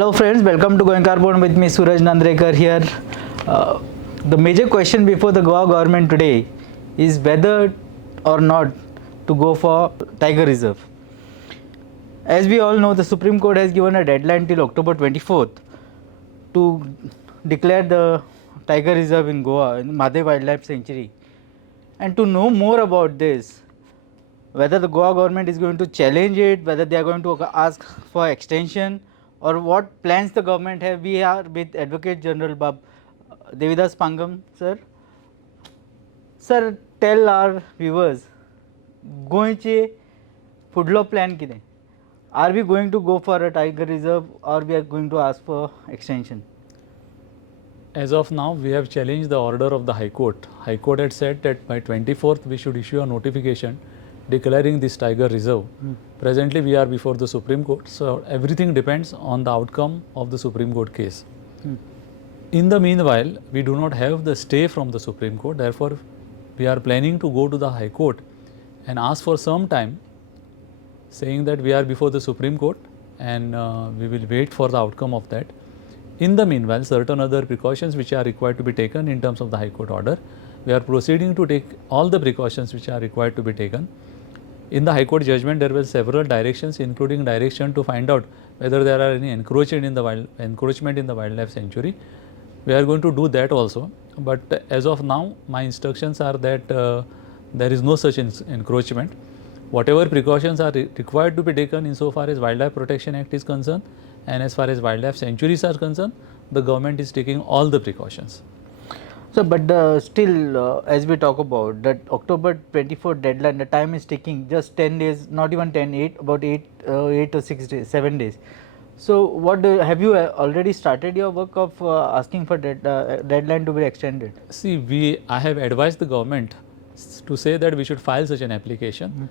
Hello friends, welcome to Goemkarponn with me Suraj NANDREKAR here. The major question before the Goa government today is whether or not to go for Tiger Reserve. As we all know, the Supreme Court has given a deadline till October 24th to declare the Tiger Reserve in Goa, in Madhe Wildlife Sanctuary. And to know more about this, whether the Goa government is going to challenge it, whether they are going to ask for extension, or what plans the government have, we are with Advocate General DEVIDAS PANGAM, sir. Sir, tell our viewers, goinche fudlo plan kide? Are we going to go for a Tiger Reserve or we are going to ask for extension? As of now, we have challenged the order of the High Court. High Court had said that by 24th we should issue a notification declaring this Tiger Reserve. Presently we are before the Supreme Court, so everything depends on the outcome of the Supreme Court case. In the meanwhile, we do not have the stay from the Supreme Court, therefore we are planning to go to the High Court and ask for some time, saying that we are before the Supreme Court and we will wait for the outcome of that. In the meanwhile, certain other precautions which are required to be taken in terms of the High Court order, we are proceeding to take all the precautions which are required to be taken. In the High Court judgment, there were several directions, including direction to find out whether there are any encroachment in the wildlife sanctuary. We are going to do that also, but as of now, my instructions are that there is no such encroachment. Whatever precautions are required to be taken insofar as Wildlife Protection Act is concerned, and as far as wildlife sanctuaries are concerned, the government is taking all the precautions. So, but still, as we talk about that October 24th deadline, the time is ticking, just 10 days, not even 10, about 8 or 6 days, 7 days. So, what have you already started your work of asking for deadline to be extended? See, I have advised the government to say that we should file such an application.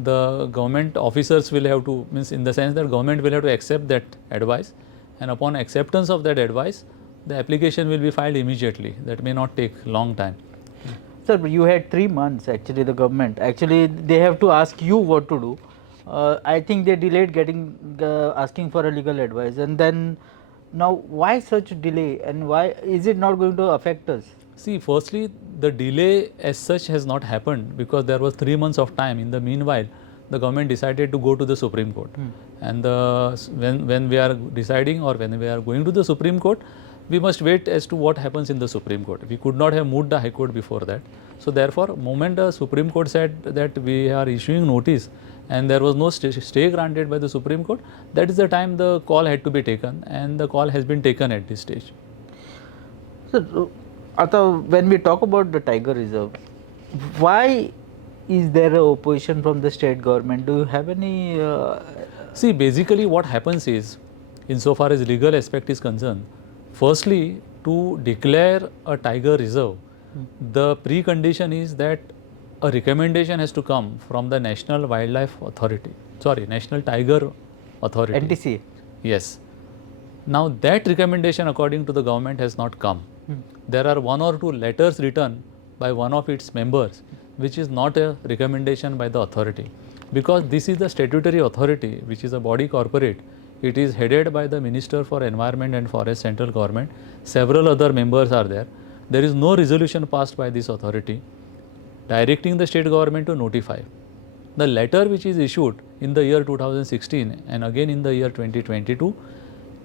The government officers will have to, means in the sense that government will have to accept that advice, and upon acceptance of that advice, the application will be filed immediately. That may not take long time. Sir, you had 3 months actually, the government. Actually, they have to ask you what to do. I think they delayed asking for a legal advice, and then now why such delay and why is it not going to affect us? See, firstly, the delay as such has not happened because there was 3 months of time. In the meanwhile, the government decided to go to the Supreme Court. And when we are deciding or when we are going to the Supreme Court, we must wait as to what happens in the Supreme Court. We could not have moved the High Court before that. So therefore, moment the Supreme Court said that we are issuing notice and there was no stay granted by the Supreme Court, that is the time the call had to be taken, and the call has been taken at this stage. So, when we talk about the Tiger Reserve, why is there an opposition from the state government? Do you have any? See, basically what happens is, insofar as legal aspect is concerned, firstly, to declare a Tiger Reserve, the precondition is that a recommendation has to come from the National Wildlife Authority, National Tiger Authority. NTCA. Yes. Now that recommendation according to the government has not come. There are 1 or 2 letters written by one of its members, which is not a recommendation by the authority, because this is the statutory authority, which is a body corporate. It is headed by the Minister for Environment and Forest, central government. Several other members are there. There is no resolution passed by this authority directing the state government to notify. The letter which is issued in the year 2016 and again in the year 2022,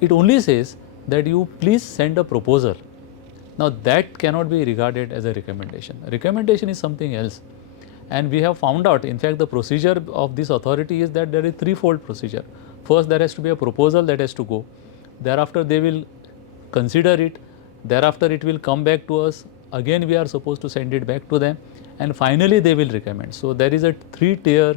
it only says that you please send a proposal. Now that cannot be regarded as a recommendation. A recommendation is something else. And we have found out, in fact, the procedure of this authority is that there is threefold procedure. First, there has to be a proposal that has to go. Thereafter, they will consider it. Thereafter, it will come back to us. Again, we are supposed to send it back to them. And finally, they will recommend. So, there is a 3-tier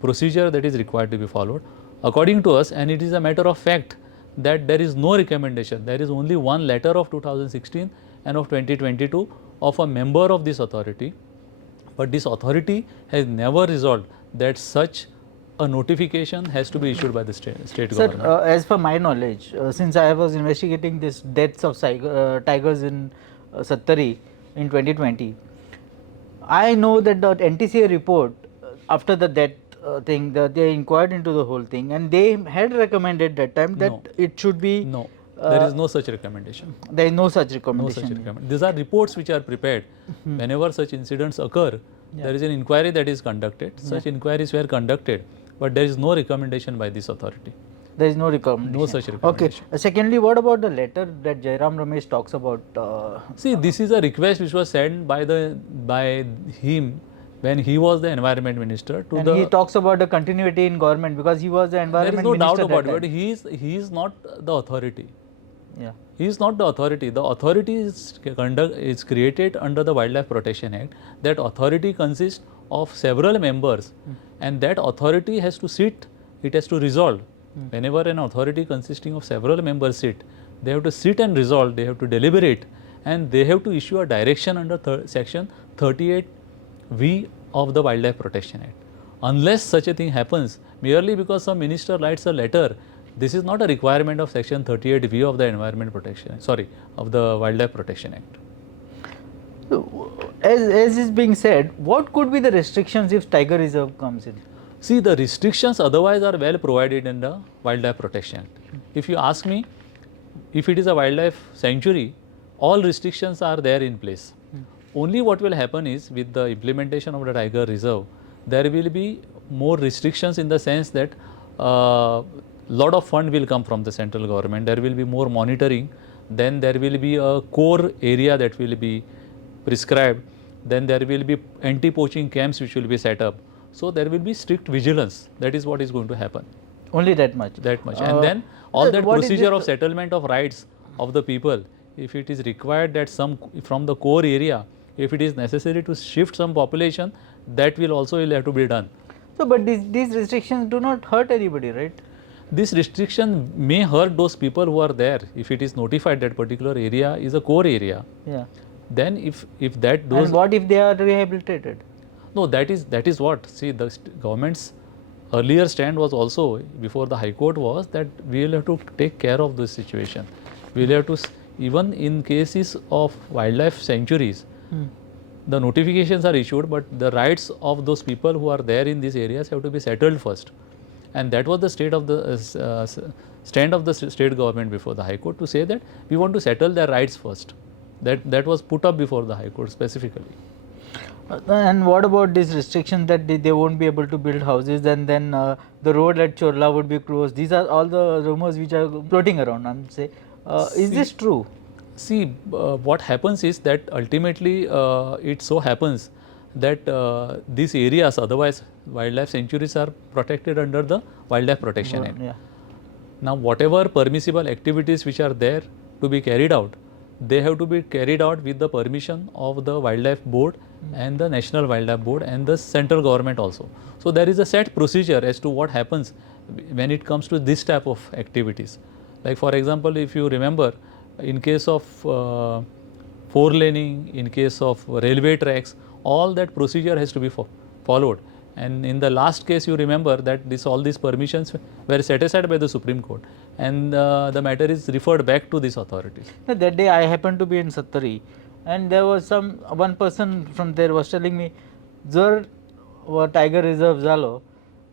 procedure that is required to be followed. According to us, and it is a matter of fact that there is no recommendation. There is only one letter of 2016 and of 2022 of a member of this authority. But this authority has never resolved that such a notification has to be issued by the state government. Sir, as per my knowledge, since I was investigating this deaths of tigers in Sattari in 2020, I know that the NTCA report after the death thing, they inquired into the whole thing, and they had recommended that time that No. it should be. No, there is no such recommendation. There is no such No recommendation. such recommendation. These are reports which are prepared. Whenever such incidents occur, there is an inquiry that is conducted. Such inquiries were conducted, but there is no recommendation by this authority. There is no recommendation. No such recommendation. Okay. Secondly, what about the letter that Jairam Ramesh talks about? See, this is a request which was sent by him when he was the environment minister to and he talks about the continuity in government because he was the environment there is no minister. doubt about that it, but he is not the authority. Yeah. He is not the authority. The authority is created under the Wildlife Protection Act. That authority consists of several members, and that authority has to sit. It has to resolve. Whenever an authority consisting of several members sit, they have to sit and resolve. They have to deliberate, and they have to issue a direction under section 38V of the Wildlife Protection Act. Unless such a thing happens, merely because some minister writes a letter, this is not a requirement of section 38V of the Environment Protection, of the Wildlife Protection Act. So, as is being said, what could be the restrictions if Tiger Reserve comes in? See, the restrictions otherwise are well provided in the Wildlife Protection Act. If you ask me, if it is a wildlife sanctuary, all restrictions are there in place. Only what will happen is, with the implementation of the Tiger Reserve, there will be more restrictions in the sense that lot of fund will come from the central government. There will be more monitoring. Then there will be a core area that will be prescribed. Then there will be anti-poaching camps which will be set up. So there will be strict vigilance. That is what is going to happen. Only that much. That much. And then all that procedure of settlement of rights of the people, if it is required that some from the core area, if it is necessary to shift some population, that will also have to be done. So, but these restrictions do not hurt anybody, right? This restriction may hurt those people who are there. If it is notified that particular area is a core area, yeah. Then if that those and what if they are rehabilitated? No, that is what. See, the government's earlier stand was also before the High Court was that we will have to take care of this situation. We will have to, even in cases of wildlife sanctuaries, the notifications are issued, but the rights of those people who are there in these areas have to be settled first. And that was the stand of the state government before the High Court, to say that we want to settle their rights first. That was put up before the High Court specifically. And what about this restriction that they won't be able to build houses, and then the road at Chorla would be closed? These are all the rumors which are floating around. I'm saying, is this true? See, what happens is that ultimately it so happens that these areas, otherwise wildlife sanctuaries, are protected under the Wildlife Protection Act. Yeah. Now, whatever permissible activities which are there to be carried out, they have to be carried out with the permission of the Wildlife Board and the National Wildlife Board and the central government also. So, there is a set procedure as to what happens when it comes to this type of activities. Like, for example, if you remember, in case of four-laning, in case of railway tracks, all that procedure has to be followed. And in the last case, you remember that all these permissions were set aside by the Supreme Court, and the matter is referred back to these authorities. That day I happened to be in Sattari, and there was one person from there was telling me, "Jor Tiger Reserve zalo,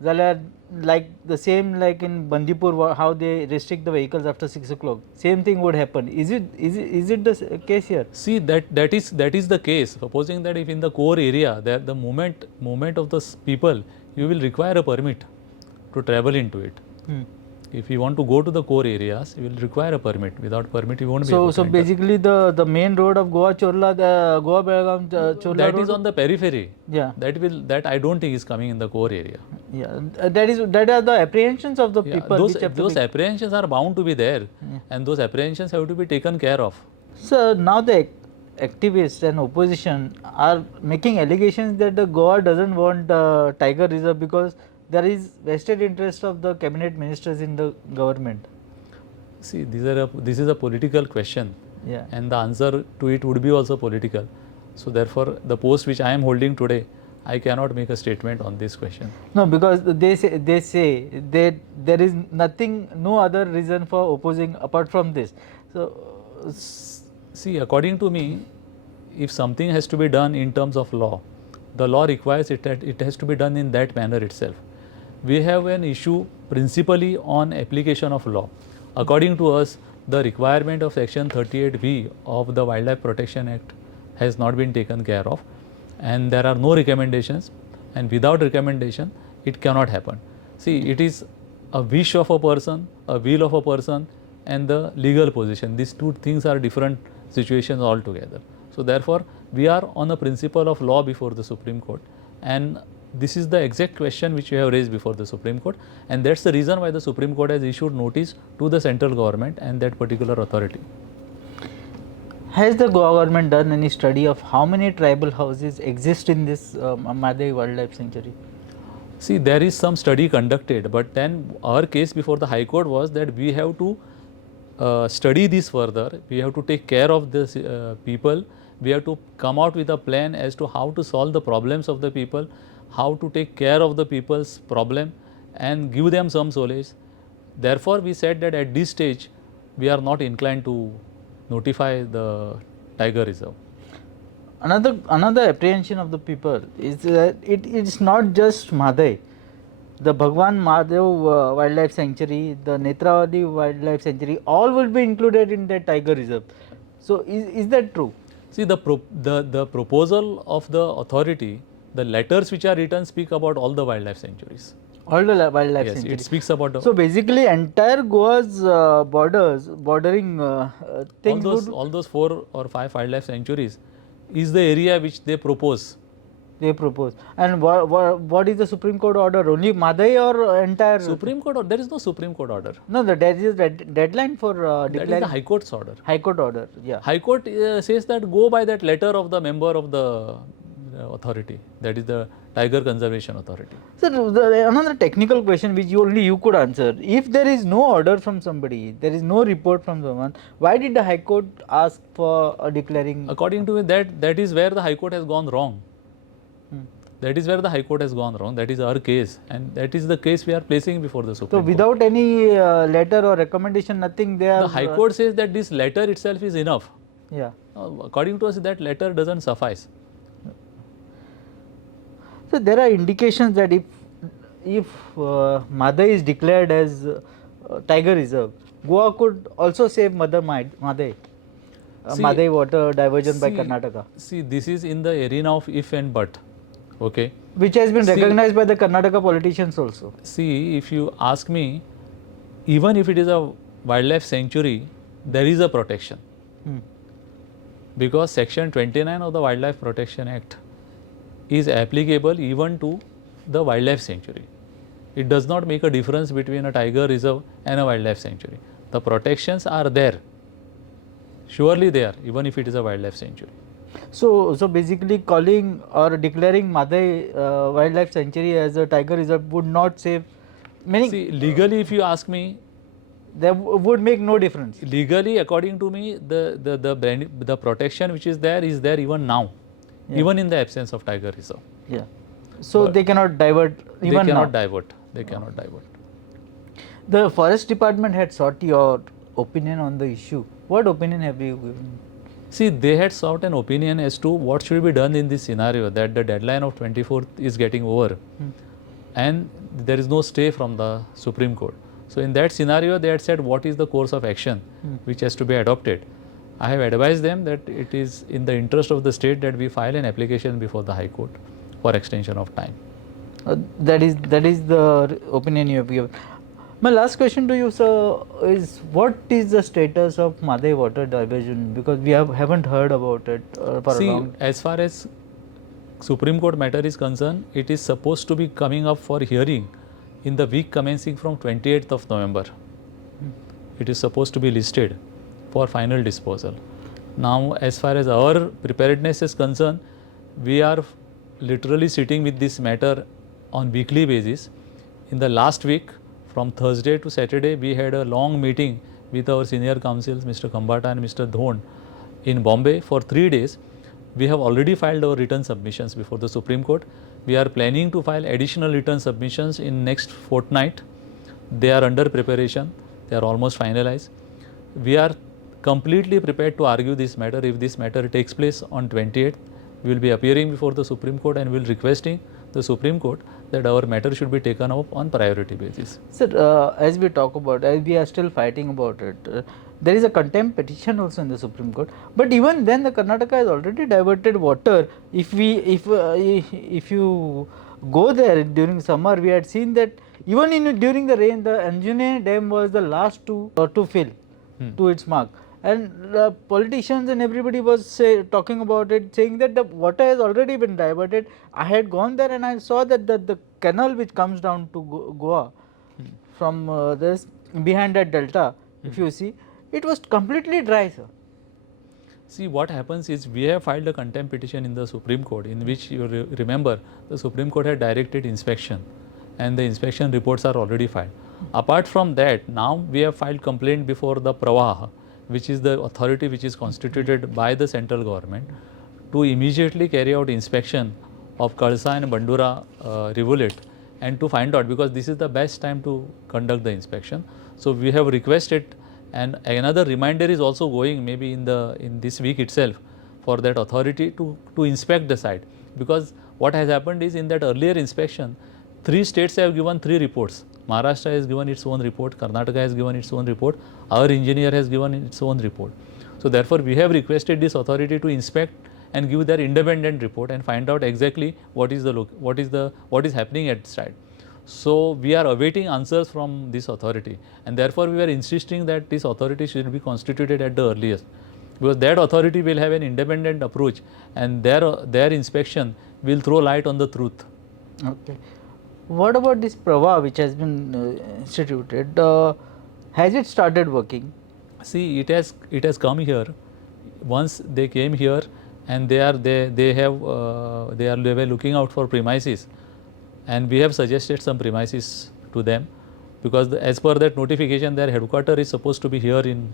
zaल्यार like the same like in Bandipur how they restrict the vehicles after 6 o'clock. Same thing would happen. Is it the case here?" See, that is the case. Supposing that if in the core area, that the movement of the people, you will require a permit to travel into it. If you want to go to the core areas, you will require a permit. Without permit, you won't be able to So enter. basically the main road of Goa Chorla, the Goa Belgaum Chorla That road is on the periphery. Yeah. That I don't think is coming in the core area. Yeah, that are the apprehensions of the people. Those apprehensions are bound to be there, and those apprehensions have to be taken care of. So now the activists and opposition are making allegations that the Goa doesn't want Tiger Reserve because there is vested interest of the cabinet ministers in the government. See, this is a political question, Yeah. and the answer to it would be also political. So therefore, the post which I am holding today, I cannot make a statement on this question. No, because they say that there is no other reason for opposing apart from this. So See, according to me, if something has to be done in terms of law, the law requires it that it has to be done in that manner itself. we have an issue principally on application of law. According to us, the requirement of section 38B of the Wildlife Protection Act has not been taken care of, and there are no recommendations, and without recommendation it cannot happen. See, it is a wish of a person, a will of a person, and the legal position. These two things are different situations altogether. So therefore, we are on a principle of law before the Supreme Court, and this is the exact question which we have raised before the Supreme Court, and that's the reason why the Supreme Court has issued notice to the central government and that particular authority. Has the government done any study of how many tribal houses exist in this Madai Wildlife Sanctuary? See, there is some study conducted, but then our case before the High Court was that we have to study this further, we have to take care of this people, we have to come out with a plan as to how to solve the problems of the people, how to take care of the people's problem and give them some solace. Therefore, we said that at this stage, we are not inclined to notify the Tiger Reserve. Another apprehension of the people is that it is not just Madai. The Bhagwan Mahadev Wildlife Sanctuary, the Netravati Wildlife Sanctuary, all will be included in the Tiger Reserve. So, is that true? See, the proposal of the authority, the letters which are written speak about all the wildlife sanctuaries. All the wildlife Yes, sanctuaries. it speaks about the, So basically, entire Goa's bordering thing all those 4 or 5 wildlife sanctuaries is the area which they propose. They propose. And what is the Supreme Court order? Only Madai or entire? Supreme Court, there is no Supreme Court order. No, there is a deadline for That is declaring. the High Court's order. High Court order, yeah. High Court says that go by that letter of the member of the authority, that is the Tiger Conservation Authority. Sir, another technical question which only you could answer. If there is no order from somebody, there is no report from someone, why did the High Court ask for declaring? According to me, that is where the High Court has gone wrong. That is where the High Court has gone wrong. That is our case, and that is the case we are placing before the Supreme So, Court. without any letter or recommendation, nothing they are. The High Court says that this letter itself is enough. Yeah. According to us, that letter doesn't suffice. So, there are indications that if Madai is declared as Tiger Reserve, Goa could also save Madai. Madai water diversion by Karnataka. See, this is in the arena of if and but. Okay. Which has been recognized by the Karnataka politicians also. See, if you ask me, even if it is a wildlife sanctuary, there is a protection. Because section 29 of the Wildlife Protection Act is applicable even to the wildlife sanctuary. It does not make a difference between a tiger reserve and a wildlife sanctuary. The protections are there. Surely they are, even if it is a wildlife sanctuary. So basically calling or declaring Madai Wildlife Sanctuary as a tiger reserve would not save many. See, legally if you ask me, there would make no difference. legally according to me, the protection which is there even now, even in the absence of tiger reserve. Yeah. So they cannot divert even They cannot now. divert. They cannot divert. The Forest Department had sought your opinion on the issue. What opinion have you given? See, they had sought an opinion as to what should be done in this scenario, that the deadline of 24th is getting over and there is no stay from the Supreme Court. So, in that scenario, they had said what is the course of action which has to be adopted. I have advised them that it is in the interest of the state that we file an application before the High Court for extension of time. That is the opinion you have given. My last question to you, sir, is what is the status of Madai water diversion? Because we haven't heard about it for a long. As far as Supreme Court matter is concerned, it is supposed to be coming up for hearing in the week commencing from 28th of November. It is supposed to be listed for final disposal. Now, as far as our preparedness is concerned, we are literally sitting with this matter on weekly basis. In the last week, from Thursday to Saturday, we had a long meeting with our senior counsels, Mr. Kambata and Mr. Dhon, in Bombay for 3 days. We have already filed our written submissions before the Supreme Court. We are planning to file additional written submissions in next fortnight. They are under preparation. They are almost finalized. We are completely prepared to argue this matter. If this matter takes place on 28th, we will be appearing before the Supreme Court and will requesting the Supreme Court that our matter should be taken up on priority basis. Sir, as we talk about, as we are still fighting about it, there is a contempt petition also in the Supreme Court. But even then, the Karnataka has already diverted water. If you go there during summer, we had seen that even during the rain, the Anjune Dam was the last to fill to its mark. And politicians and everybody was talking about it, saying that the water has already been diverted. I had gone there and I saw that the canal which comes down to Goa from this behind that delta, if you see, it was completely dry, sir. See, what happens is we have filed a contempt petition in the Supreme Court, in which you remember the Supreme Court had directed inspection and the inspection reports are already filed. Apart from that, now we have filed complaint before the Pravaha, which is the authority which is constituted by the central government, to immediately carry out inspection of Kalsa and Bandura rivulet and to find out, because this is the best time to conduct the inspection. So we have requested, and another reminder is also going maybe in this week itself for that authority to inspect the site, because what has happened is in that earlier inspection, 3 states have given 3 reports. Maharashtra has given its own report, Karnataka has given its own report, our engineer has given its own report. So therefore we have requested this authority to inspect and give their independent report and find out exactly what is happening at site. So we are awaiting answers from this authority, and therefore we are insisting that this authority should be constituted at the earliest, because that authority will have an independent approach and their inspection will throw light on the truth. Okay. What about this Prava which has been instituted? Has it started working? See, it has come here. Once they came here, and they were looking out for premises, and we have suggested some premises to them, because as per that notification, their headquarters is supposed to be here in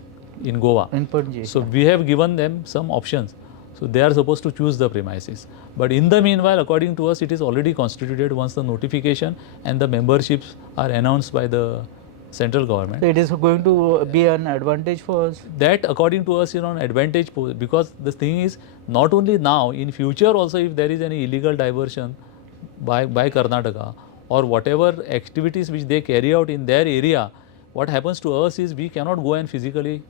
Goa. In Panje. So we have given them some options. So they are supposed to choose the premises. But in the meanwhile, according to us, it is already constituted once the notification and the memberships are announced by the central government. So it is going to be an advantage for us? That according to us is an advantage, because the thing is, not only now, in future also, if there is any illegal diversion by Karnataka or whatever activities which they carry out in their area, what happens to us is we cannot go and physically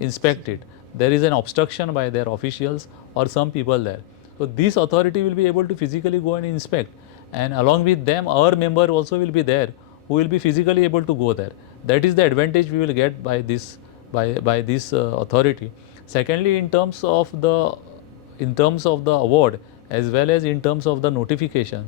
inspect it. There is an obstruction by their officials or some people there. So this authority will be able to physically go and inspect, and along with them our member also will be there who will be physically able to go there. That is the advantage we will get by this authority. Secondly, in terms of the award as well as in terms of the notification,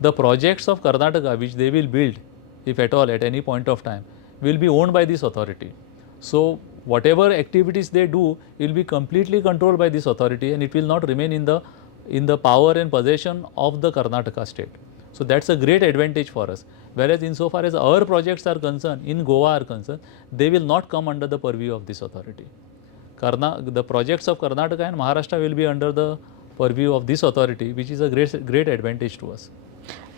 the projects of Karnataka which they will build, if at all at any point of time, will be owned by this authority. So whatever activities they do will be completely controlled by this authority, and it will not remain in the power and possession of the Karnataka state. So that's a great advantage for us. Whereas insofar as our projects are concerned, in Goa are concerned, they will not come under the purview of this authority. The projects of Karnataka and Maharashtra will be under the purview of this authority, which is a great advantage to us.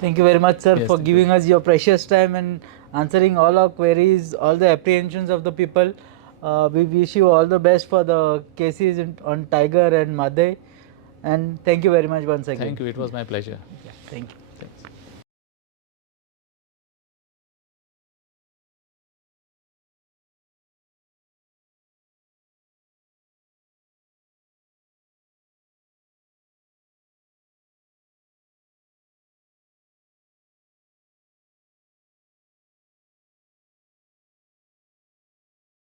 Thank you very much, sir, for giving us your precious time and answering all our queries, all the apprehensions of the people. We wish you all the best for the cases on Tiger and Madhe, and thank you very much once again. Thank you. It was my pleasure. Yeah, thank you.